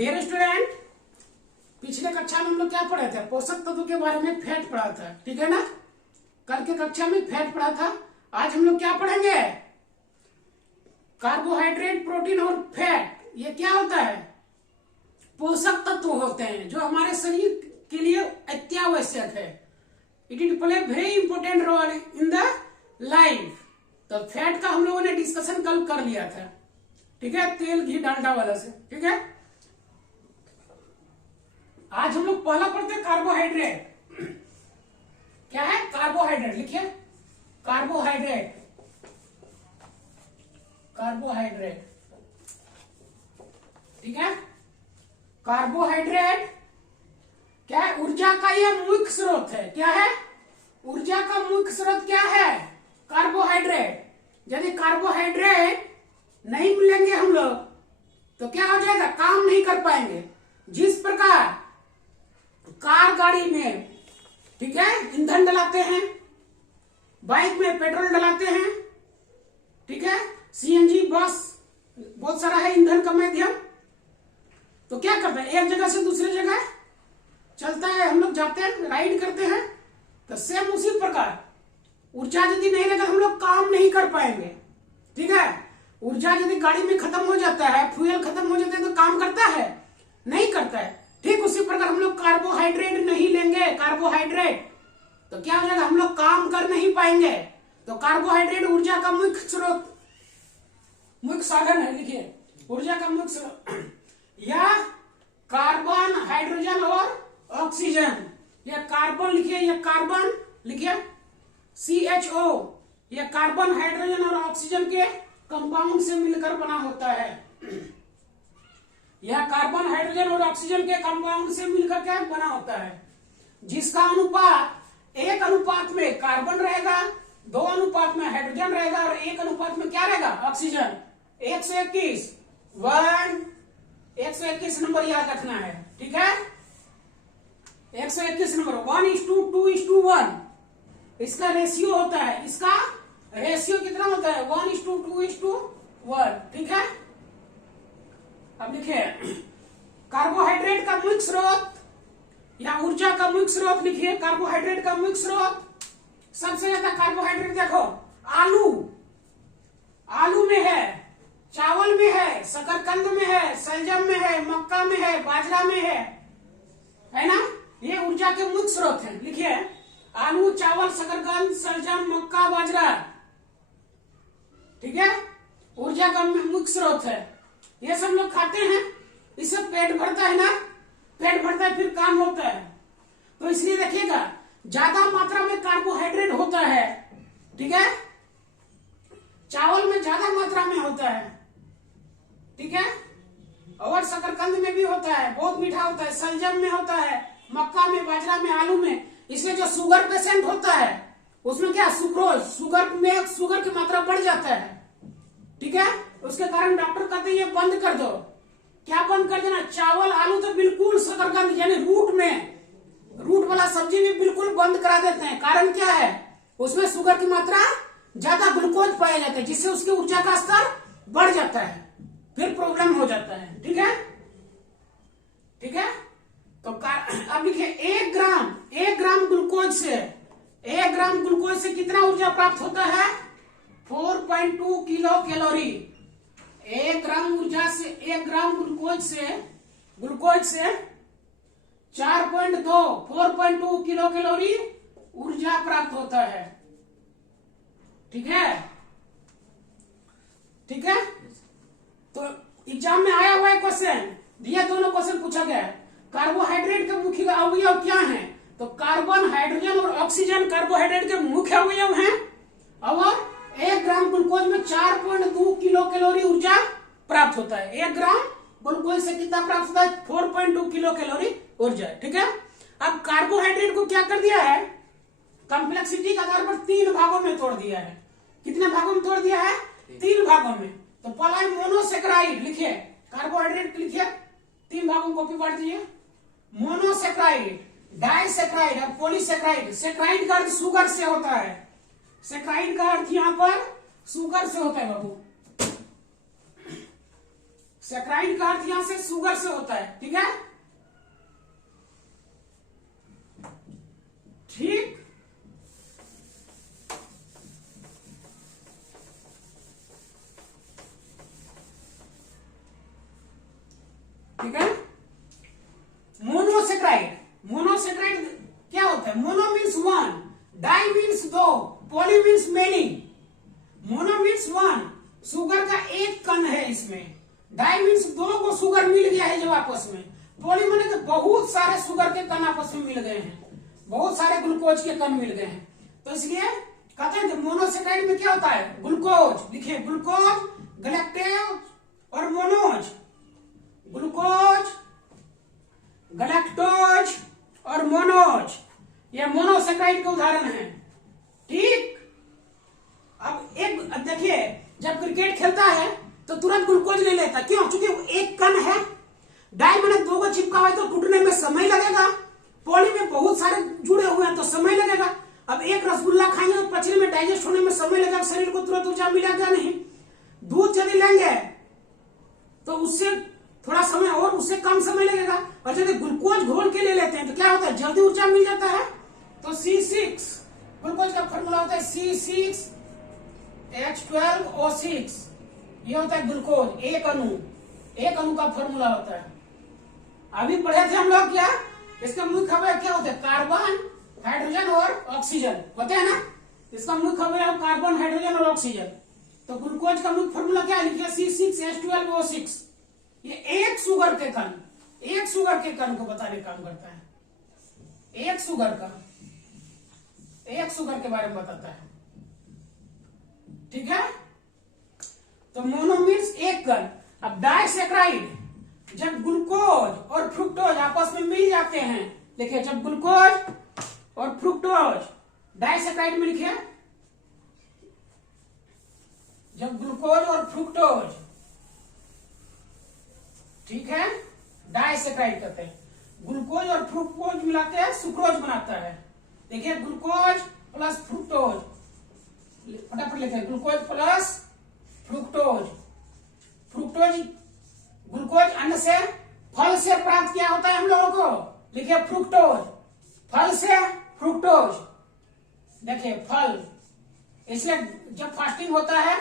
Dear student, पिछले कक्षा में हम लोग क्या पढ़े थे? पोषक तत्व के बारे में फैट पढ़ा था, ठीक है ना। कल के कक्षा में फैट पढ़ा था। आज हम लोग क्या पढ़ेंगे? कार्बोहाइड्रेट, प्रोटीन और फैट। ये क्या होता है? पोषक तत्व होते हैं जो हमारे शरीर के लिए अत्यावश्यक है। It is play very important role in the life. तो फैट का हम लोगों ने डिस्कशन कल कर लिया था, ठीक है, तेल घी डालडा वाला से, ठीक है। आज हम लोग पहला पढ़ते हैं कार्बोहाइड्रेट। क्या है कार्बोहाइड्रेट? लिखिए कार्बोहाइड्रेट। कार्बोहाइड्रेट, ठीक है। कार्बोहाइड्रेट क्या है? ऊर्जा का यह मुख्य स्रोत है। क्या है? ऊर्जा का मुख्य स्रोत क्या है? कार्बोहाइड्रेट। यदि कार्बोहाइड्रेट नहीं मिलेंगे हम लोग तो क्या हो जाएगा? काम नहीं कर पाएंगे। जिस प्रकार कार गाड़ी में, ठीक है, ईंधन डलाते हैं, बाइक में पेट्रोल डलाते हैं, ठीक है, सीएनजी, बस, बहुत सारा है ईंधन का माध्यम। तो क्या करते हैं? एक जगह से दूसरी जगह चलता है, हम लोग जाते हैं, राइड करते हैं। तो सेम उसी प्रकार ऊर्जा यदि नहीं रहेगा हम लोग काम नहीं कर पाएंगे, ठीक है। ऊर्जा यदि गाड़ी में खत्म हो जाता है, फ्यूल खत्म हो जाता है तो काम करता है? नहीं करता है। ठीक उसी प्रकार हम लोग कार्बोहाइड्रेट नहीं लेंगे, कार्बोहाइड्रेट, तो क्या हो जाएगा? हम लोग काम कर नहीं पाएंगे। तो कार्बोहाइड्रेट ऊर्जा का मुख्य स्रोत, मुख्य साधन है। लिखिए ऊर्जा का मुख्य स्रोत। यह कार्बन, हाइड्रोजन और ऑक्सीजन, यह कार्बन लिखिए, यह कार्बन लिखिए CHO, यह कार्बन, हाइड्रोजन और ऑक्सीजन के कंपाउंड से मिलकर बना होता है। यह कार्बन, हाइड्रोजन और ऑक्सीजन के कंपाउंड से मिलकर क्या बना होता है? जिसका अनुपात 1 अनुपात में कार्बन रहेगा, 2 अनुपात में हाइड्रोजन रहेगा और 1 अनुपात में क्या रहेगा? ऑक्सीजन। 121 121 नंबर याद रखना है, ठीक है। 121 नंबर 1:2:1 इसका रेशियो होता है। इसका रेशियो कितना होता है? 1:2:1, ठीक है। अब लिखिए कार्बोहाइड्रेट का मुख्य स्रोत या ऊर्जा का मुख्य स्रोत। लिखिए कार्बोहाइड्रेट का मुख्य स्रोत। सबसे ज्यादा कार्बोहाइड्रेट देखो आलू में है, चावल में है, शकरकंद में है, सलजम में है, मक्का में है, बाजरा में है ना। ये ऊर्जा के मुख्य स्रोत हैं। लिखिए आलू, चावल, शकरकंद, सलजम, मक्का, बाजरा, ठीक है, ऊर्जा का मुख्य स्रोत है। ये सब लोग खाते हैं, इससे पेट भरता है ना, पेट भरता है फिर काम होता है। तो इसलिए देखिएगा ज्यादा मात्रा में कार्बोहाइड्रेट होता है, ठीक है। चावल में ज्यादा मात्रा में होता है, ठीक है, और शकरकंद में भी होता है, बहुत मीठा होता है, सलजम में होता है, मक्का में, बाजरा में, आलू में। इसमें जो शुगर पेशेंट होता है उसमें क्या सुक्रोज, शुगर की मात्रा बढ़ जाता है, ठीक है। उसके कारण डॉक्टर कहते हैं ये बंद कर दो। क्या बंद कर देना? चावल, आलू तो बिल्कुल, शकरकंद यानी रूट वाला सब्जी भी बिल्कुल बंद करा देते हैं। कारण क्या है? उसमें शुगर की मात्रा ज्यादा, ग्लूकोज पाया जाता है, जिससे उसकी ऊर्जा का स्तर बढ़ जाता है, फिर प्रॉब्लम हो जाता है, ठीक है, ठीक है। तो अब लिखिए 1 ग्राम ग्लूकोज से, 1 ग्राम ग्लूकोज से कितना ऊर्जा प्राप्त होता है? 4.2 किलो कैलोरी। 1 ग्राम ऊर्जा से, 1 ग्राम ग्लूकोज से 4.2 किलो कैलोरी ऊर्जा प्राप्त होता है, ठीक है, ठीक है। तो एग्जाम में आया हुआ है क्वेश्चन, दिया दोनों क्वेश्चन पूछा गया है। कार्बोहाइड्रेट के मुख्य अवयव क्या हैं? तो कार्बन, हाइड्रोजन और ऑक्सीजन कार्बोहाइड्रेट के मुख्य अवयव हैं। और 1 ग्राम ग्लूकोज में 4.2 किलो कैलोरी ऊर्जा प्राप्त होता है। 1 ग्राम ग्लूकोज से कितना प्राप्त होता है? 4.2 किलो कैलोरी ऊर्जा, ठीक है। अब कार्बोहाइड्रेट को क्या कर दिया है? कॉम्प्लेक्सिटी के आधार पर 3 भागों में तोड़ दिया है। कितने भागों में तोड़ दिया है? 3 भागों में। तो पहला है मोनोसेक्राइड। लिखिए कार्बोहाइड्रेट, लिखिए 3 भागों को कॉपी कर दीजिए। मोनोसेक्राइड, डाइसेक्राइड और पॉलीसेक्राइड। सेक्राइड का अर्थ शुगर से होता है, सेक्राइड का अर्थ यहाँ पर शुगर से होता है बाबू। सैकराइड का अर्थ यहां से शुगर से होता है, ठीक है। ठीक, ठीक है। मोनोसेक्राइड, मोनोसेक्राइड क्या होता है? Mono means one, di means दो, poly means many. Mono means one, sugar का एक कण है इसमें। डाई मीन्स दो को शुगर मिल गया है जो आपस में। पॉली माने तो बहुत सारे शुगर के कण आपस में मिल गए हैं, बहुत सारे ग्लूकोज के कण मिल गए हैं। तो इसलिए कहते हैं कि मोनोसेक्राइड में क्या होता है? ग्लूकोज, लिखिए ग्लूकोज, गैलेक्टोज और मोनोज। ग्लूकोज, गैलेक्टोज और मोनोज, ये मोनोसेक्राइड के उदाहरण हैं, ठीक। अब देखिए, जब क्रिकेट खेलता है तो तुरंत ग्लूकोज नहीं लेता, क्यों? क्योंकि एक कण है। डाई मैंने दो को चिपका हुआ है तो टूटने में समय लगेगा। पॉली में बहुत सारे जुड़े हुए हैं तो समय लगेगा। अब एक रसगुल्ला खाएंगे तो पचने में, डाइजेस्ट होने में समय लगेगा, शरीर को तुरंत ऊर्जा मिलेगा नहीं। दूध यदि लेंगे तो उससे थोड़ा समय और उससे कम समय लगेगा। और यदि ग्लूकोज घोल के ले लेते हैं तो क्या होता है? जल्दी ऊर्जा मिल जाता है। तो C6 ग्लूकोज का फॉर्मूला होता है C6H12O6, ये होता है ग्लूकोज, एक अणु का फॉर्मूला होता है। अभी पढ़े थे हम लोग क्या, इसका मुख्य अवयव क्या होते हैं? कार्बन, हाइड्रोजन और ऑक्सीजन होते हैं ना। इसका मुख्य अवयव कार्बन, हाइड्रोजन और ऑक्सीजन। तो ग्लूकोज का मुख्य फॉर्मूला क्या है? लिखिए C6H12O6। ये एक शुगर के कण को बताने का काम करता है। एक शुगर के बारे में बताता है, ठीक है। तो मोनो मीन्स एक कण। अब डाइसेक्राइड, जब ग्लूकोज और फ्रुक्टोज आपस में मिल जाते हैं, देखिए जब ग्लूकोज और फ्रुक्टोज, डाइसेक्राइड में लिखिए जब ग्लूकोज और फ्रुक्टोज, ठीक है, डाइसेक्राइड कहते हैं। ग्लूकोज और फ्रुक्टोज मिलाते हैं, सुक्रोज बनता है। देखिए ग्लूकोज प्लस फ्रुक्टोज, फटाफट लिखते हैं, ग्लूकोज प्लस फ्रुक्टोज। ग्लूकोज अन्न से, फल से प्राप्त किया होता है हम लोगों को, लिखिए फ्रुक्टोज, फल से फ्रुक्टोज। देखिए फल, इसलिए जब फास्टिंग होता है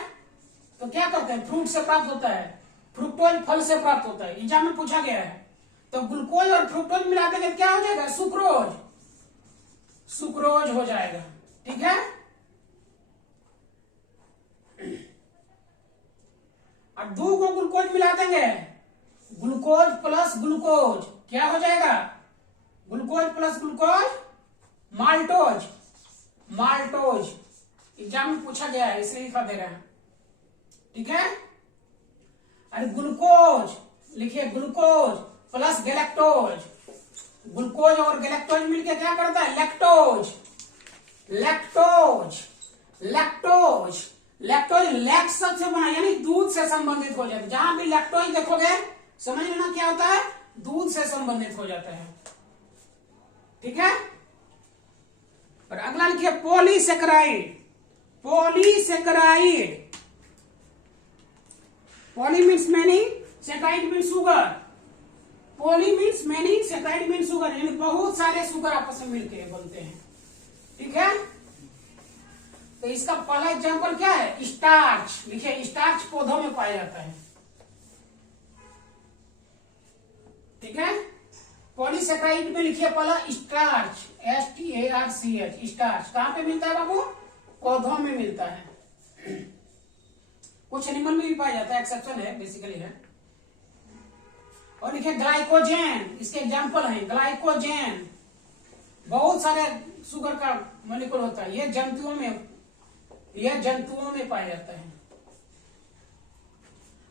तो क्या करते हैं? फ्रूट से प्राप्त होता है, फ्रुक्टोज फल से प्राप्त होता है, एग्जाम में पूछा गया है। तो ग्लूकोज और फ्रुक्टोज मिला देंगे क्या हो जाएगा? सुक्रोज हो जाएगा, ठीक है। अब दो को ग्लूकोज मिला देंगे, ग्लूकोज प्लस ग्लूकोज क्या हो जाएगा? Glucose plus glucose, maltose. Exam में पूछा गया है इसलिए लिखा दे रहा है, ठीक है। अरे ग्लूकोज, लिखिए ग्लूकोज प्लस गैलेक्टोज। ग्लूकोज और गैलेक्टोज मिलकर क्या करता है? लैक्टोज लैक्ट शब्द से बना, यानी दूध से संबंधित हो जाता है। जहां भी लैक्टोज देखोगे समझ लेना क्या होता है? दूध से संबंधित हो जाता है, ठीक है। और अगला लिखिए polysaccharide. Poly means many, saccharide means sugar. Poly means many, saccharide means sugar, यानी बहुत सारे शुगर आपस में मिलके बनते हैं, ठीक है। तो इसका पहला एग्जांपल क्या है? स्टार्च। लिखिए स्टार्च पौधों में पाया जाता है, ठीक है। पॉलीसेकेराइड में लिखिए पहला स्टार्च, STARCH, स्टार्च कहां पे मिलता है बाबू? पौधों में मिलता है। कुछ एनिमल में भी पाया जाता है, एक्सेप्शन है, बेसिकली है। और लिखिए ग्लाइकोजेन, इसके एग्जांपल हैं ग्लाइकोजेन, बहुत सारे शुगर का मॉलिक्यूल होता है, यह जंतुओं में पाया जाता है।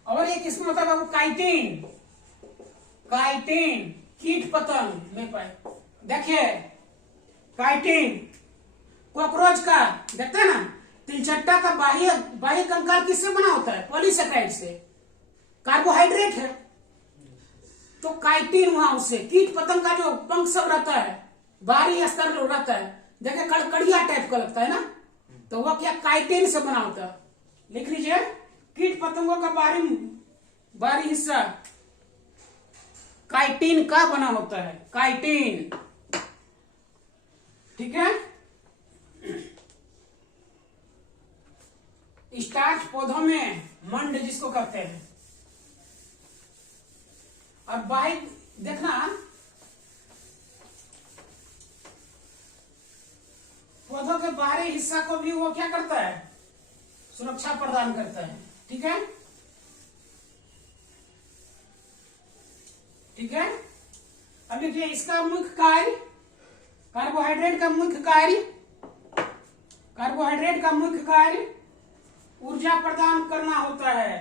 और एक इसमें होता है बाबू काइटिन, कीट पतंग में पाए। देखिए काइटिन, कॉकरोच का देखते हैं ना, तिलचट्टा का बाह्य कंकाल किससे बना होता है? पॉलीसेकेराइड से, कार्बोहाइड्रेट है। तो काइटिन वहां उससे, कीट पतंग का जो पंख सब रहता है, बाहरी स्तर रहता है, देखे कड़कड़िया टाइप का लगता है ना, तो वह क्या? काइटिन से बना होता है। लिख लीजिए, कीट पतंगों का बाहरी हिस्सा काइटिन का बना होता है, काइटिन। ठीक है। स्टार्च पौधों में मंड जिसको कहते हैं। और बाहरी देखना, पौधों के बाहरी हिस्सा को भी वो क्या करता है, सुरक्षा प्रदान करता है। ठीक है, ठीक है। अब देखिए इसका मुख्य कार्य, कार्बोहाइड्रेट का मुख्य कार्य, कार्बोहाइड्रेट का मुख्य कार्य ऊर्जा प्रदान करना होता है।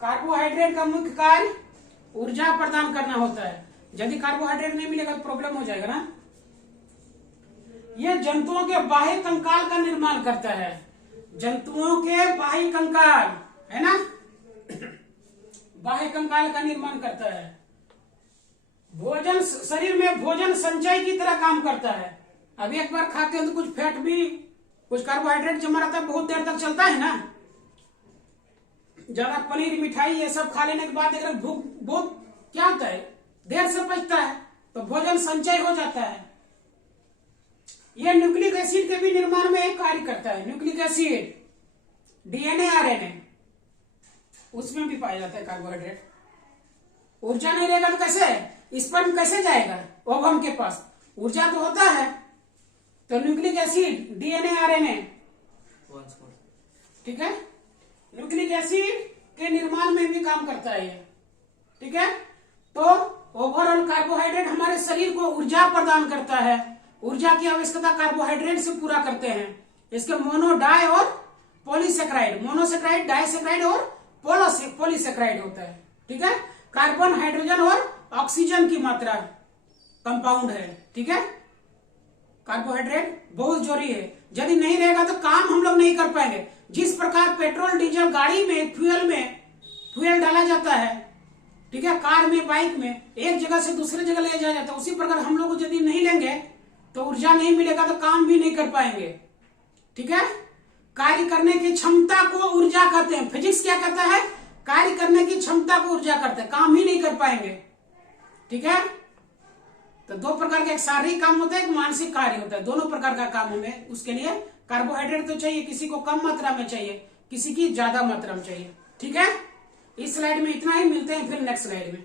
कार्बोहाइड्रेट का मुख्य कार्य ऊर्जा प्रदान करना होता है। यदि कार्बोहाइड्रेट नहीं मिलेगा तो प्रॉब्लम हो जाएगा ना। यह जंतुओं के बाह्य कंकाल का निर्माण करता है, जंतुओं के बाह्य कंकाल, है ना, बाह्य कंकाल का निर्माण करता है। भोजन, शरीर में भोजन संचय की तरह काम करता है। अब एक बार खाते हैं तो कुछ फैट भी, कुछ कार्बोहाइड्रेट जमा रहता है, बहुत देर तक चलता है ना। ज्यादा पनीर, मिठाई ये सब खा लेने के बाद अगर भूख बहुत क्या होता है, देर से पचता है, तो भोजन संचय हो जाता है। यह न्यूक्लिक एसिड के भी निर्माण में एक कार्य करता है। न्यूक्लिक एसिड, डीएनए, आरएनए, उसमें भी पाया जाता है कार्बोहाइड्रेट। ऊर्जा नहीं रहेगा तो कैसे स्पर्म कैसे जाएगा ओवम के पास, ऊर्जा तो होता है। तो न्यूक्लिक एसिड, डीएनए, आरएनए, ठीक है, न्यूक्लिक एसिड के निर्माण में भी काम करता है ये। ठीक है, तो ओवरऑल कार्बोहाइड्रेट हमारे शरीर को ऊर्जा प्रदान करता है। ऊर्जा की आवश्यकता कार्बोहाइड्रेट से पूरा करते हैं। इसके मोनो, डाई और पॉलीसेक्राइड, मोनोसेक्राइड, डाइसेक्राइड और पॉलीसेक्राइड होता है। ठीक है, कार्बन, हाइड्रोजन और ऑक्सीजन की मात्रा कंपाउंड है। ठीक है, कार्बोहाइड्रेट बहुत जरूरी है। यदि नहीं रहेगा तो काम हम लोग नहीं कर पाएंगे। जिस प्रकार पेट्रोल डीजल गाड़ी में फ्यूल डाला जाता है, ठीक है, कार में, बाइक में, एक जगह से दूसरे जगह ले जाया जाता है, उसी प्रकार हम लोग यदि नहीं लेंगे तो ऊर्जा नहीं मिलेगा तो काम भी नहीं कर पाएंगे। ठीक है, कार्य करने की क्षमता को ऊर्जा कहते हैं। फिजिक्स क्या कहता है, कार्य करने की क्षमता को ऊर्जा कहते हैं, काम ही नहीं कर पाएंगे। ठीक है, तो दो प्रकार के, एक शारीरिक काम होता है, एक मानसिक कार्य होता है। दोनों प्रकार का काम हमें, उसके लिए कार्बोहाइड्रेट तो चाहिए, किसी को कम मात्रा में चाहिए, किसी की ज्यादा मात्रा में चाहिए। ठीक है, इस स्लाइड में इतना ही, मिलते हैं फिर नेक्स्ट स्लाइड में।